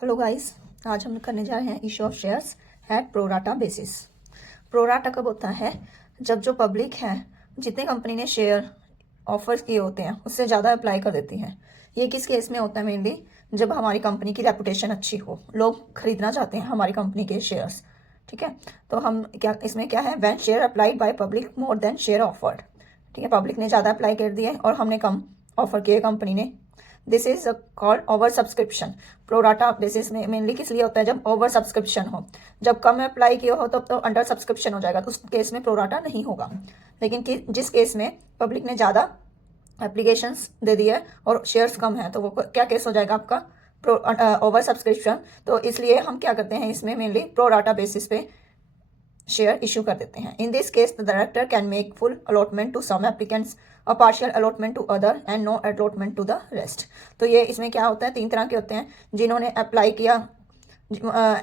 Hello guys, आज हम करने जा रहे हैं issue of shares at pro rata basis. Pro rata कब होता है? जब जो पब्लिक है, जितने कंपनी ने शेयर ऑफर्स किए होते हैं उससे ज़्यादा अप्लाई कर देती हैं। ये किस केस में होता है? मेनली जब हमारी कंपनी की रेपुटेशन अच्छी हो, लोग खरीदना चाहते हैं हमारी कंपनी के शेयर्स। ठीक है, तो हम क्या इसमें क्या है, when share applied by public more than share offered. ठीक है, पब्लिक ने ज़्यादा अप्लाई कर दिए और हमने कम ऑफर किए कंपनी ने। This is called over subscription. Pro rata basis में मेनली किस लिए होता है? जब ओवर सब्सक्रिप्शन हो, जब कम अप्लाई किया हो तब तो अंडर सब्सक्रिप्शन हो जाएगा, तो उस केस में प्रोराटा नहीं होगा। लेकिन जिस केस में पब्लिक ने ज़्यादा एप्लीकेशंस दे दिए और शेयर्स कम है, तो वो क्या केस हो जाएगा आपका? Oversubscription. तो इसलिए हम क्या करते हैं, इसमें मेनली प्रोराटा बेसिस पे शेयर इशू कर देते हैं। In this case the director can make full allotment to some applicants, a partial allotment to other and no allotment to the rest. तो ये इसमें क्या होता है, 3 तरह के होते हैं। जिन्होंने अप्लाई किया,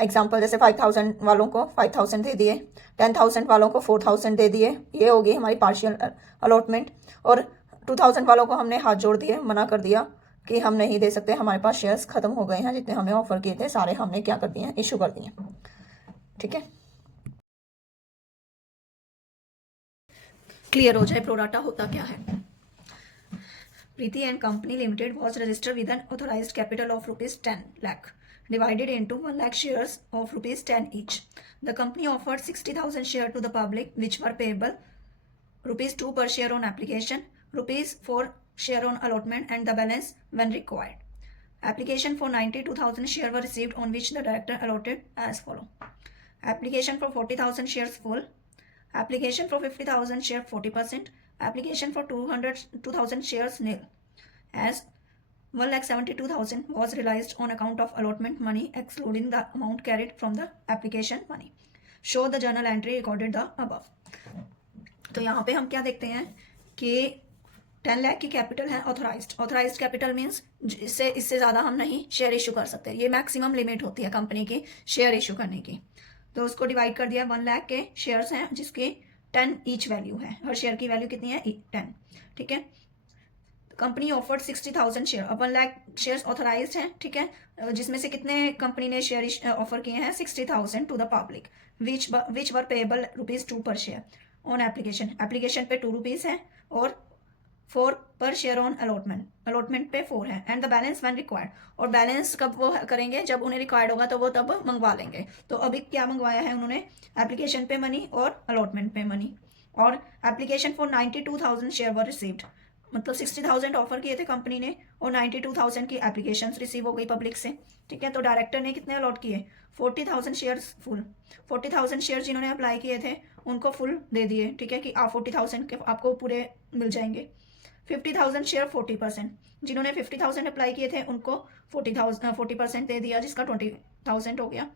एग्जाम्पल जैसे 5000 वालों को 5000 दे दिए, 10,000 वालों को 4000 दे दिए, ये होगी हमारी पार्शियल अलॉटमेंट। और 2000 वालों को हमने हाथ जोड़ दिए, मना कर दिया कि हम नहीं दे सकते, हमारे पास शेयर्स खत्म हो गए हैं, जितने हमें ऑफर किए थे सारे हमने क्या कर दिए हैं, इशू कर दिए। ठीक है, क्लियर हो जाए प्रोराटा होता क्या है। Preeti and company limited was registered with an authorised capital of ₹10 lakh divided into 1 lakh shares of ₹10 each. The company offered 60,000 shares to the public, which were payable ₹2 per share on application, ₹4 share on allotment, and the balance when required. Application for 92,000 shares were received, on which the director allotted as follow. Application for 40,000 shares full. Application for 50,000 shares 40%. Application for 200,000 shares nil, as 1,72,000 was realized on account of allotment money, excluding the amount carried from the application money. Show the journal entry recorded the above. तो यहाँ पे हम क्या देखते हैं कि 10 लाख की capital है ऑथराइज्ड कैपिटल मीन्स इससे ज़्यादा हम नहीं शेयर इशू कर सकते। ये मैक्सिमम लिमिट होती है कंपनी की शेयर इशू करने की। तो उसको डिवाइड कर दिया, 1 लाख के शेयर्स हैं जिसकी 10 ईच वैल्यू है, हर शेयर की वैल्यू कितनी है, 10। ठीक है, कंपनी ऑफर्ड 60,000 शेयर। अब 1 लाख शेयर्स ऑथराइज्ड हैं, ठीक है, जिसमें से कितने कंपनी ने शेयर ऑफर किए हैं, 60,000 to the public, which were payable ₹2 per share on application पे ₹2 है और 4 पर शेयर ऑन अलॉटमेंट पे 4 है, and the balance when required. और बैलेंस कब वो करेंगे, जब उन्हें रिक्वायर्ड होगा तो वो तब मंगवा लेंगे। तो अभी क्या मंगवाया है उन्होंने, एप्लीकेशन पे मनी और अलॉटमेंट पे मनी। और application for 92,000 share were received, मतलब 60,000 ऑफर किए थे कंपनी ने और 92,000 की एप्लीकेशन रिसीव हो गई पब्लिक से। ठीक है, तो डायरेक्टर ने कितने अलॉट किए, 40,000 शेयर्स फुल। 40,000 शेयर जिन्होंने अप्लाई किए थे उनको फुल दे दिए। ठीक है, कि आप 40,000 के आपको पूरे मिल जाएंगे। 50,000 शेयर 40%, जिन्होंने 50,000 अप्लाई किए थे उनको 40% दे दिया, जिसका 20,000 हो गया।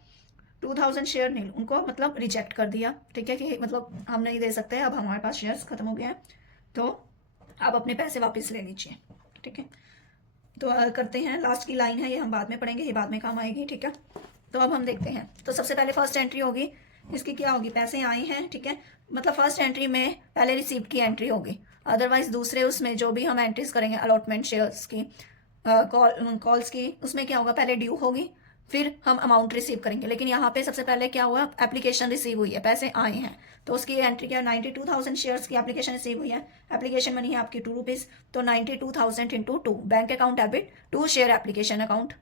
2,000 शेयर नील, उनको मतलब रिजेक्ट कर दिया। ठीक है, कि मतलब हम नहीं दे सकते, अब हमारे पास शेयर्स खत्म हो गए हैं, तो आप अपने पैसे वापस ले लीजिए। ठीक है, तो करते हैं, लास्ट की लाइन है ये, हम बाद में पढ़ेंगे, ये बाद में काम आएगी। ठीक है, तो अब हम देखते हैं। तो सबसे पहले फर्स्ट एंट्री होगी, इसकी क्या होगी, पैसे आए हैं। ठीक है, मतलब फर्स्ट एंट्री में पहले रिसीप्ट की एंट्री होगी, अदरवाइज दूसरे उसमें जो भी हम एंट्रीज करेंगे अलॉटमेंट शेयर्स की, कॉल्स की, उसमें क्या होगा, पहले ड्यू होगी, फिर हम अमाउंट रिसीव करेंगे। लेकिन यहाँ पे सबसे पहले क्या हुआ, एप्लीकेशन रिसीव हुई है, पैसे आए हैं, तो उसकी एंट्री क्या, 92,000 शेयर्स की एप्लीकेशन रिसीव हुई है। एप्लीकेशन मनी है आपकी ₹2, तो 92,000 into 2, bank account debit, 2 share application account.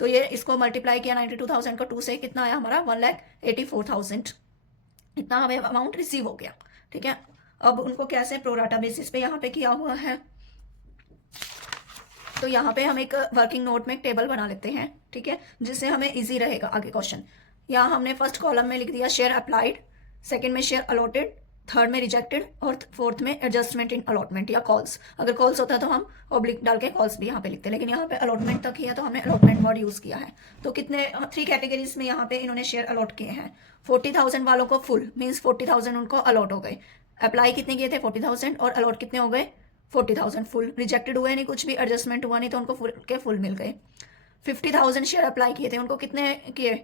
तो ये इसको मल्टीप्लाई किया 92,000 को 2 से, कितना आया हमारा, 1,84,000, इतना हमें अमाउंट रिसीव हो गया। ठीक है, अब उनको कैसे, प्रोराटा बेसिस पे यहाँ पे किया हुआ है। तो यहाँ पे हम एक वर्किंग नोट में एक टेबल बना लेते हैं। ठीक है, जिससे हमें इजी रहेगा आगे क्वेश्चन। यहाँ हमने फर्स्ट कॉलम में लिख दिया शेयर अप्लाइड, सेकंड में शेयर अलॉटेड, थर्ड में रिजेक्टेड, और फोर्थ में एडजस्टमेंट इन अलॉटमेंट या कॉल्स। अगर कॉल्स होता तो हम ऑब्लिक डाल के कॉल्स भी यहाँ पे लिखते, लेकिन यहाँ पे अलॉटमेंट तक ही है तो हमने अलॉटमेंट वर्ड यूज किया है। तो कितने 3 कैटेगरीज में यहाँ पे इन्होंने शेयर अलॉट किए हैं। 40,000 वालों को फुल मीन्स 40,000 उनको अलॉट हो गए। अप्लाई कितने किए थे, 40,000, और अलॉट कितने हो गए, 40,000 फुल। रिजेक्टेड हुए नहीं, कुछ भी एडजस्टमेंट हुआ नहीं, तो उनको फुल के फुल मिल गए। 50,000 शेयर अप्लाई किए थे, उनको कितने किए,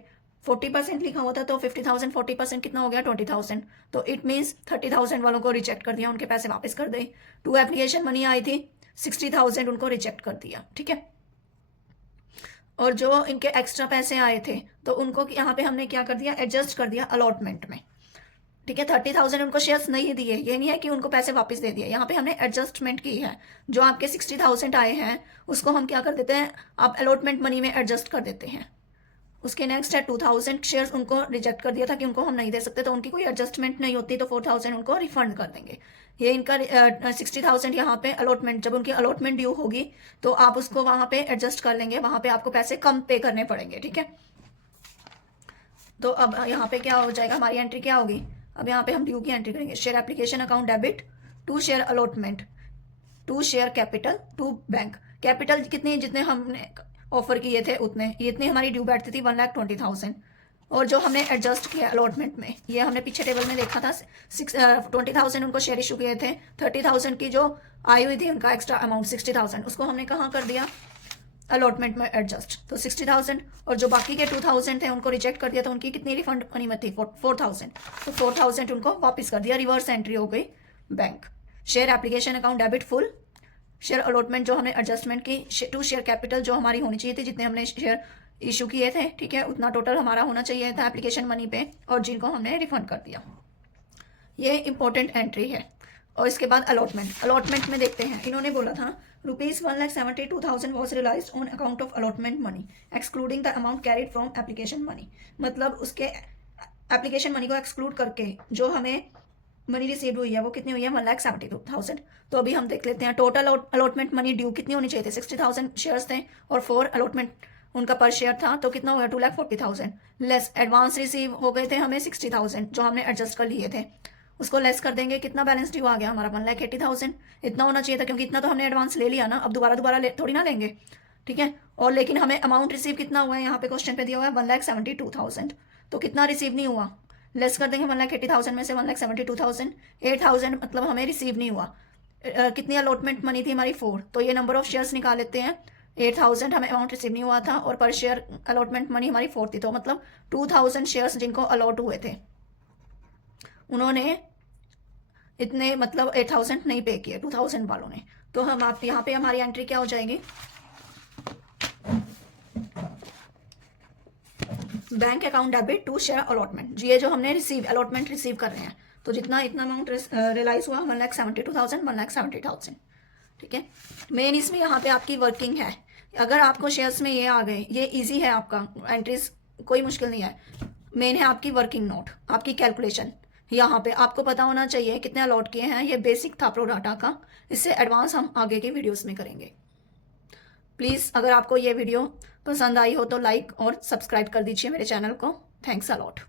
40% लिखा हुआ था, तो 50,000 40% कितना हो गया, 20,000। तो इट मीन्स 30,000 वालों को रिजेक्ट कर दिया, उनके पैसे वापस कर दे। 2 एप्लीकेशन मनी आई थी, 60,000 उनको रिजेक्ट कर दिया। ठीक है, और जो इनके एक्स्ट्रा पैसे आए थे तो उनको यहाँ पे हमने क्या कर दिया, एडजस्ट कर दिया अलॉटमेंट में। ठीक है, 30,000 उनको शेयर्स नहीं दिए, ये नहीं है कि उनको पैसे वापस दे दिए, यहाँ पे हमने एडजस्टमेंट की है। जो आपके 60,000 आए हैं उसको हम क्या कर देते हैं, आप अलॉटमेंट मनी में एडजस्ट कर देते हैं। उसके नेक्स्ट है 2,000 शेयर्स उनको रिजेक्ट कर दिया था कि उनको हम नहीं दे सकते, तो उनकी कोई एडजस्टमेंट नहीं होती, तो 4,000 उनको रिफंड कर देंगे। ये इनका 60,000 यहाँ पे अलॉटमेंट, जब उनकी अलॉटमेंट ड्यू होगी तो आप उसको वहाँ पे एडजस्ट कर लेंगे, वहाँ पे आपको पैसे कम पे करने पड़ेंगे। ठीक है, तो अब यहाँ पे क्या हो जाएगा, हमारी एंट्री क्या होगी, अब यहाँ पे हम ड्यू की एंट्री करेंगे। Share application account debit to share allotment to share capital to bank. Capital कितनी, जितने हमने ऑफर किए थे उतने, ये इतनी हमारी ड्यू बैठती थी 1,20,000, और जो हमने एडजस्ट किया अलॉटमेंट में, ये हमने पीछे टेबल में देखा था 20,000 उनको शेयर इशू किए थे, 30,000 की जो आई हुई थी उनका एक्स्ट्रा अमाउंट 60,000 उसको हमने कहाँ कर दिया, अलॉटमेंट में एडजस्ट, तो 60,000, और जो बाकी के 2,000 थे उनको रिजेक्ट कर दिया, तो उनकी कितनी रिफंड मनी में थी 4,000, तो 4,000 उनको वापस कर दिया, रिवर्स एंट्री हो गई bank. Share application account debit full, share allotment जो हमने एडजस्टमेंट की, टू शेयर कैपिटल जो हमारी होनी चाहिए थी, जितने हमने शेयर इशू किए थे, ठीक है, उतना टोटल हमारा होना चाहिए था एप्लीकेशन मनी पे, और जिनको हमने रिफंड कर दिया। ये इंपॉर्टेंट एंट्री है। और इसके बाद अलॉटमेंट में देखते हैं, इन्होंने बोला था ₹1,72,000 was realised on account of allotment money excluding the amount carried from application money. मतलब उसके एप्लीकेशन मनी को एक्सक्लूड करके जो हमें मनी रिसीव हुई है वो कितनी हुई है, 1,72,000। तो अभी हम देख लेते हैं टोटल अलॉटमेंट मनी ड्यू कितनी होनी चाहिए थी, 60,000 शेयर्स थे और 4 अलॉटमेंट उनका पर शेयर था, तो कितना हुआ 2,40,000 लेस एडवांस रिसीव हो गए थे हमें 60,000 जो हमने एडजस्ट कर लिए थे, उसको लेस कर देंगे, कितना बैलेंस ड्यू आ गया हमारा 1,80,000। इतना होना चाहिए था क्योंकि इतना तो हमने एडवांस ले लिया ना, अब दोबारा थोड़ी ना लेंगे। ठीक है, और लेकिन हमें अमाउंट रिसीव कितना हुआ है, यहाँ पे क्वेश्चन पे दिया हुआ है 1,72,000, तो कितना रिसीव नहीं हुआ, लेस कर देंगे 1,80,000 में से 1,72,000, 8,000 मतलब हमें रिसीव नहीं हुआ। कितनी अलॉटमेंट मनी थी हमारी 4, तो ये नंबर ऑफ शेयर्स निकाल लेते हैं, 8,000 हमें अमाउंट रिसीव नहीं हुआ था और पर शेयर अलॉटमेंट मनी हमारी 4 थी, तो मतलब 2,000 शेयर्स जिनको अलॉट हुए थे उन्होंने इतने मतलब 8,000 नहीं पे किए 2,000 वालों ने। तो हम आप यहाँ पे हमारी एंट्री क्या हो जाएगी, bank account debit to share allotment, ये जो हमने अलॉटमेंट रिसीव कर रहे हैं, तो जितना इतना अमाउंट रियलाइज हुआ 1,72,000 1,70,000। ठीक है, मेन इसमें यहाँ पे आपकी वर्किंग है, अगर आपको शेयर्स में ये आ गए, ये इजी है आपका एंट्रीज, कोई मुश्किल नहीं है। मेन है आपकी वर्किंग नोट, आपकी कैलकुलेशन, यहाँ पे आपको पता होना चाहिए कितने अलॉट किए हैं, ये बेसिक था प्रोडाटा का, इससे एडवांस हम आगे के वीडियोस में करेंगे। प्लीज़ अगर आपको ये वीडियो पसंद आई हो तो लाइक और सब्सक्राइब कर दीजिए मेरे चैनल को। Thanks a lot.